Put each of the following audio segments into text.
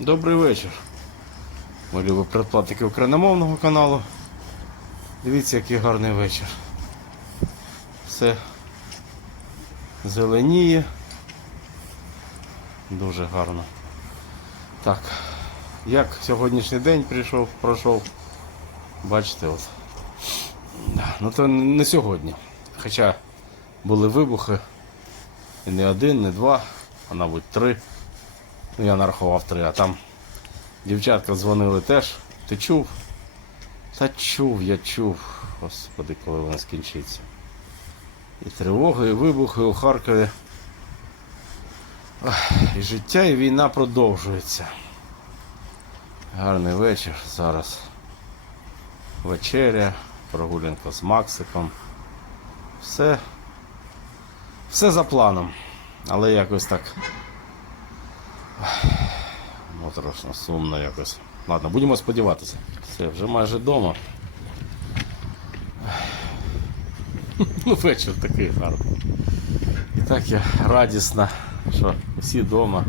Добрий вечір. Ми любимо предплатники україномовного каналу. Дивіться, який гарний вечір. Все зеленіє. Дуже гарно. Так, як сьогоднішній день прийшов, пройшов. Бачите, от. Ну то не сьогодні. Хоча були вибухи. І не один, не два, а мабуть три. Ну я нарахував три, а там дівчатка дзвонили теж. Ти чув? Та чув, я чув. Господи, коли вона скінчиться. І тривоги, і вибухи у Харкові. Ах, І життя, і війна продовжується. Гарний вечір зараз. Вечеря, прогулянка з Максиком. Все. Все за планом. Але якось так. Моторошно, сумно якось. Ладно, будемо сподіватися. Все, вже майже вдома. Ну, вечір такий гарний. І так я радісна, що всі вдома.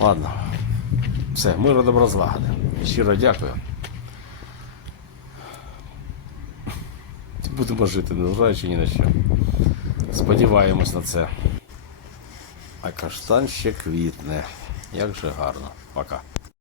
Ладно. Все, миру добро злагоди. Щиро дякую. Будемо жити, незважаючи ні на що. Сподіваємось на це. А каштан ще квітне. Як же гарно. Пока.